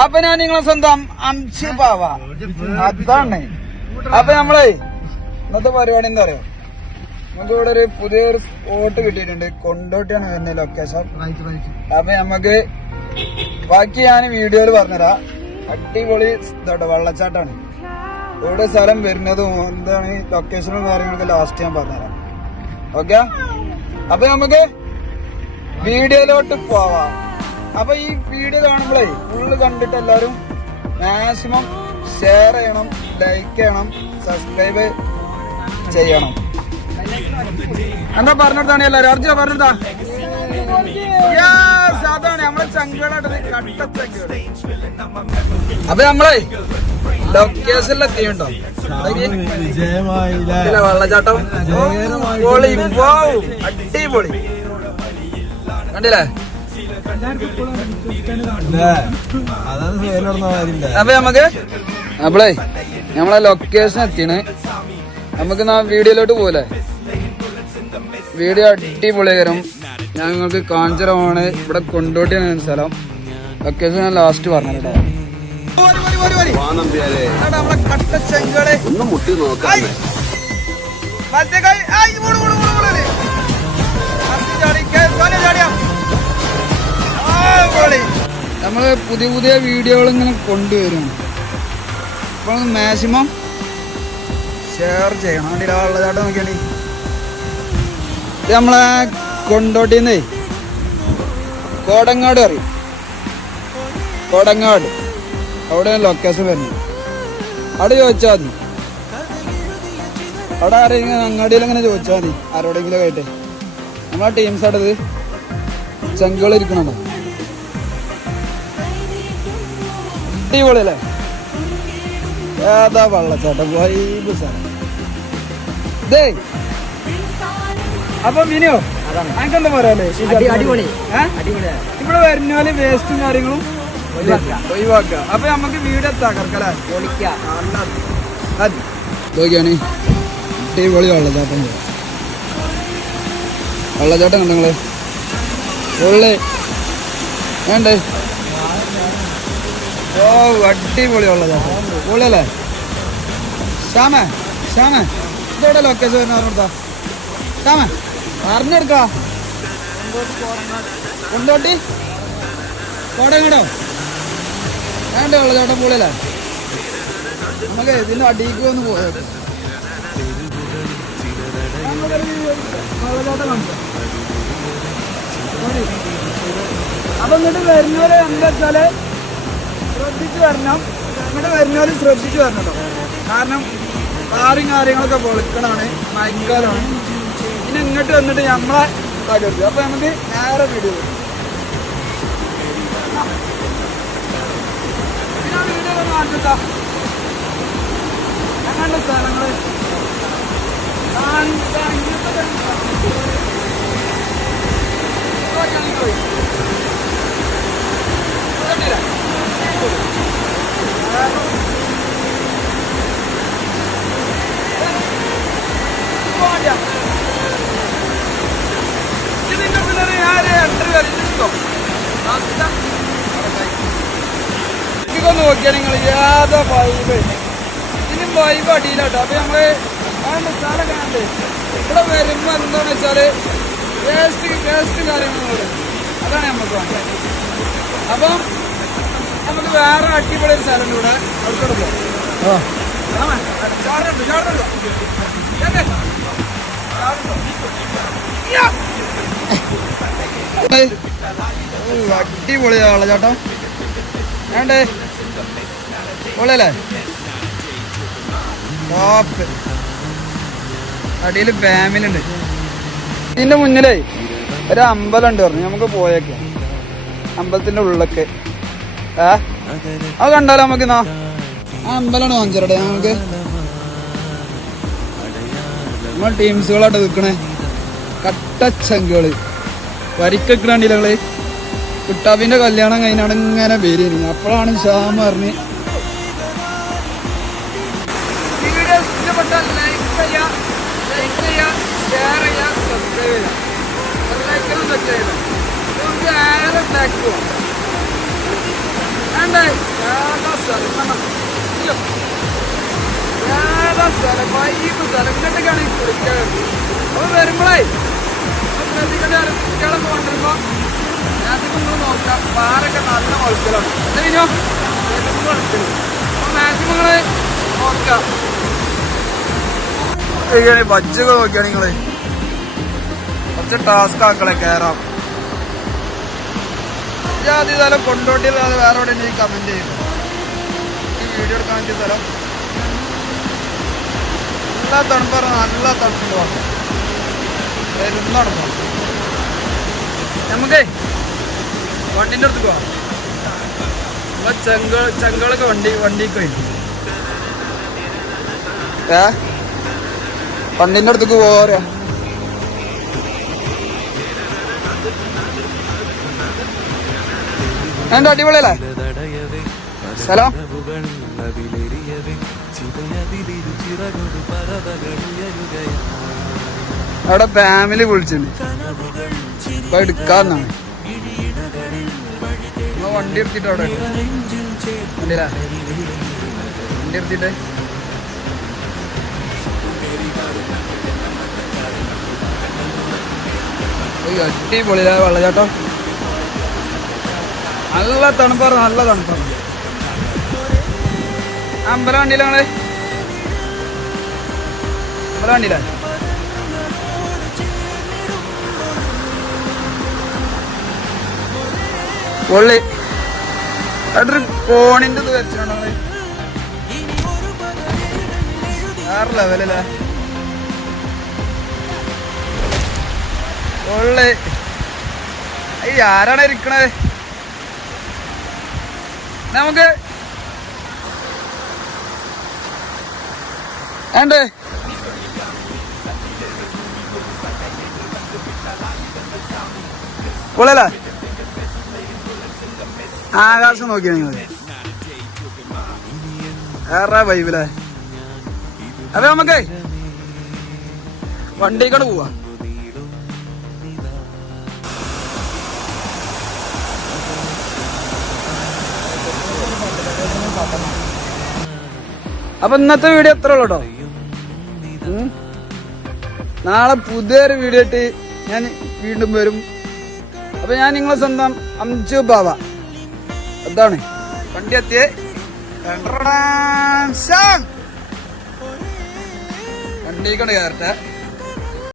അപ്പൊ ഞാൻ നിങ്ങളെ സ്വന്തം അംശി പാവ അതാണ്. അപ്പൊ നമ്മളെ ഇന്നത്തെ പരിപാടി എന്താ പറയാ, നമുക്ക് ഇവിടെ ഒരു പുതിയൊരു സ്പോട്ട് കിട്ടിയിട്ടുണ്ട്. കൊണ്ടോട്ടിയാണ് വരുന്നത് ലൊക്കേഷൻ. അപ്പൊ നമുക്ക് ബാക്കി ഞാൻ വീഡിയോയിൽ പറഞ്ഞുതരാം. അടിപൊളി ഇതോട്ടെ വെള്ളച്ചാട്ടാണ് ഇവിടെ സ്ഥലം വരുന്നതും എന്താണ് ലൊക്കേഷനും കാര്യങ്ങളൊക്കെ ലാസ്റ്റ് ഞാൻ പറഞ്ഞുതരാം. ഓക്കെ, അപ്പൊ നമുക്ക് വീഡിയോയിലോട്ട് പോവാം. അപ്പൊ ഈ വീഡിയോ കാണുമ്പോഴേ ഫുള്ള് കണ്ടിട്ട് എല്ലാരും മാക്സിമം ഷെയർ ചെയ്യണം, ലൈക്ക് ചെയ്യണം, സബ്സ്ക്രൈബ് ചെയ്യണം. എന്താ പറഞ്ഞിട്ടാണ് എല്ലാരും അർജുന പറഞ്ഞിട്ടാ. അതാണ് നമ്മളെ ചങ്കളായിട്ട് കട്ടച്ചങ്കള്. അപ്പൊ നമ്മളെ ലൊക്കേഷനിലെത്തിയുണ്ടോ വെള്ളച്ചാട്ടം പൊളി, അടിപൊളി കണ്ടില്ലേ. അപ്പൊ നമുക്ക് നമ്മളെ ലൊക്കേഷൻ എത്തിയാണ്. നമുക്ക് വീഡിയോയിലോട്ട് പോലെ വീഡിയോ അടിപൊളികരം ഞങ്ങൾക്ക് കാഞ്ചരമാണ്. ഇവിടെ കൊണ്ടോട്ടിയാണ് സ്ഥലം. ലൊക്കേഷൻ ഞാൻ ലാസ്റ്റ് പറഞ്ഞു കേട്ടോ. നമ്മളെ കട്ടച്ചങ്കള് നമ്മള് പുതിയ പുതിയ വീഡിയോകൾ ഇങ്ങനെ കൊണ്ടുവരും. അപ്പൊ മാക്സിമം ഷെയർ ചെയ്യണം. വേണ്ടി വെള്ളച്ചാട്ടം നോക്കിയാണ് ഇത് നമ്മളെ കൊണ്ടോട്ടിന്നേ കോടങ്ങാട് അറിയും. കോടങ്ങാട് അവിടെയാണ് ലൊക്കേഷൻ വരുന്നത്. അവിടെ ചോദിച്ചാൽ മതി. അവിടെ ആരെങ്കിലും അങ്ങാടിയിൽ അങ്ങനെ ചോദിച്ചാൽ മതി, ആരോടെങ്കിലും ആയിട്ട്. നമ്മളെ ടീംസ് അടുത്ത് ചെങ്കളിരിക്കണോ അടിപൊളിയല്ലേ. ഏതാ വെള്ളച്ചാട്ടം വൈബ് സാധനം ഇതേ. അപ്പൊ മിനിയോ എനിക്കെന്താ പറയാല്ലേ, ഇവിടെ വരുന്നാല് വേസ്റ്റും കാര്യങ്ങളും ഒഴിവാക്കുക. അപ്പൊ നമുക്ക് വീട് തകർക്കല്ലേ നോക്കിയാണ് അടിപൊളി വെള്ളച്ചാട്ടം. വെള്ളച്ചാട്ടം കണ്ടോ നിങ്ങള് ഉള്ളേ വേണ്ടേ? ഓ അടിപൊളി വെള്ളച്ചാട്ടം പൊളിയല്ലേ. ശ്യാമേ ഇതെവിടെ ലൊക്കേഷൻ വരുന്ന പറഞ്ഞെടുത്താ ശ്യാമേ പറഞ്ഞെടുക്കാ. കൊണ്ടോട്ടി കോടങ്ങടോ വേണ്ട വെള്ളച്ചാട്ടം പൊളിയല്ലേ. നമുക്ക് ഇതിന്റെ അടിക്ക് ഒന്ന് പോയത് വെള്ളച്ചാട്ടം കണ്ടു. അപ്പൊ ഇങ്ങോട്ട് വരുന്നവരെ എന്താ വെച്ചാല് ശ്രദ്ധിച്ചു വരണം. ഇങ്ങോട്ട് വരുന്നവര് ശ്രദ്ധിച്ചു വരണം കേട്ടോ. കാരണം കാറും കാര്യങ്ങളൊക്കെ പൊളിക്കണാണ്, മഴക്കാലമാണ്. ഇനി ഇങ്ങോട്ട് വന്നിട്ട് നമ്മളെ തകർത്ത്. അപ്പൊ നമുക്ക് നേരെ വീഡിയോ മാറ്റാ അങ്ങനെയുള്ള സ്ഥലങ്ങള് ഇതൊന്ന് നോക്കിയാൽ നിങ്ങൾ ഏതാ വൈബ്. ഇതിനും വൈബ് അടിയിലാട്ടോ. അപ്പൊ നമ്മള് അതിന്റെ സ്ഥലം കാണണ്ടേ. ഇവിടെ വരുമ്പോ എന്താന്ന് വെച്ചാല് വേസ്റ്റ് കാര്യങ്ങളോട് അതാണ് നമുക്ക് വേണ്ടത്. അപ്പം നമുക്ക് വേറെ അടിപൊളി ഒരു സ്ഥലം ഇവിടെ അവർക്കോട് പോകാം. അടിപൊളിയാ വെള്ളച്ചാട്ടം വേണ്ടേ പൊളിയല്ലേ. ടോപ്പ് അടിയിൽ ഫാമിലി ഉണ്ട്. ഇതിന്റെ മുന്നിലേ ഒരു അമ്പലം ഉണ്ട് പറഞ്ഞു. നമുക്ക് പോയേക്കാം അമ്പലത്തിന്റെ ഉള്ളിലൊക്കെ. അത് കണ്ടാലോ നമുക്ക്. ആ അമ്പലമാണ് കാണിച്ചോട്ടെ നമുക്ക്. നമ്മൾ ടീംസുകളായിട്ട് നിൽക്കണേ കട്ടച്ചങ്കുകള് വരിക്കണ്ടില്ല ഞങ്ങള്. കുട്ടാപ്പിന്റെ കല്യാണം കഴിഞ്ഞാണ് ഇങ്ങനെ പേര്. അപ്പോഴാണ് ശ്യാം പറഞ്ഞ് വീഡിയോ ഇഷ്ടപ്പെട്ടാൽ ലൈക്ക് ചെയ്യാം, ഷെയർ ചെയ്യാം, സബ്സ്ക്രൈബ് ചെയ്യാം. നമുക്ക് ഏറെ ഉണ്ടാക്കുക. ഇങ്ങോട്ടൊക്കെയാണ് ഈ കുളിക്കാൻ. അപ്പൊ വരുമ്പോഴേ ശ്രദ്ധിക്കേണ്ട കുട്ടികളൊക്കെ കൊണ്ടിരുമ്പോ മാക്സിമം നിങ്ങൾ നോക്കാം. പാറൊക്കെ നല്ല മുളക്കലാണ് കഴിഞ്ഞോ മുളക്കല്. അപ്പൊ മാക്സിമം നിങ്ങള് നോക്കാം. ബജ്ജൊക്കെ നോക്കിയാണ് നിങ്ങള് കുറച്ച് ടാസ്ക് ആക്കളെ കയറാം. ഈ സ്ഥലം കൊണ്ടോട്ടിയല്ലാതെ വേറെ എവിടെ എനിക്ക് കമന്റ് ചെയ്യും. ഈ വീഡിയോ എടുക്കാൻ പറ്റിയ സ്ഥലം നല്ല തണുപ്പാണ്. നല്ല തണുപ്പിൽ വന്നു വരുന്നടന്നു. നമുക്കേ വണ്ടിന്റെ അടുത്ത് പോവാം. ചെങ്കളൊക്കെ വണ്ടിക്ക് വരും. വണ്ടിന്റെ അടുത്തേക്ക് പോരാ. എന്താ അടിപൊളിയല്ലേ സ്ഥലം? അവിടെ ഫാമിലി വിളിച്ചിട്ടുണ്ട്. ഇപ്പൊ എടുക്കാന്നാണ്. വണ്ടി എടുത്തിട്ട് അവിടെ വണ്ടിയില്ല വണ്ടി എടുത്തിട്ട് അടിപൊളിയാ വെള്ളച്ചാട്ടം. നല്ല തണുപ്പാറ്. നല്ല തണുപ്പാറ്. അമ്പലം വണ്ടിയില്ല ഞങ്ങള് അമ്പലം വണ്ടിയില്ല. പൊള്ളി അതൊരു കോണിന്റെ ഇത് വെച്ചിട്ടുണ്ടോ വേറെ ലെവലല്ലേ. പൊള്ളി. ഈ ആരാണ് ഇരിക്കണത്? നമുക്ക് ഏണ്ടേ പൊള്ളല്ലേ? ആകാശം നോക്കിയാ നിങ്ങള് വേറെ വൈബിലെ. അപ്പൊ നമുക്കേ വണ്ടിക്കാട് പോവാ. അപ്പൊ ഇന്നത്തെ വീഡിയോ എത്ര ഉള്ളൂ കേട്ടോ. നാളെ പുതിയൊരു വീഡിയോ ആയിട്ട് ഞാൻ വീണ്ടും വരും. അപ്പൊ ഞാൻ നിങ്ങളെ സ്വന്തം അംജു ബാവ. അതാണ് വണ്ടി എത്തിയേ. വണ്ടിക്കാണ് കയറട്ടെ.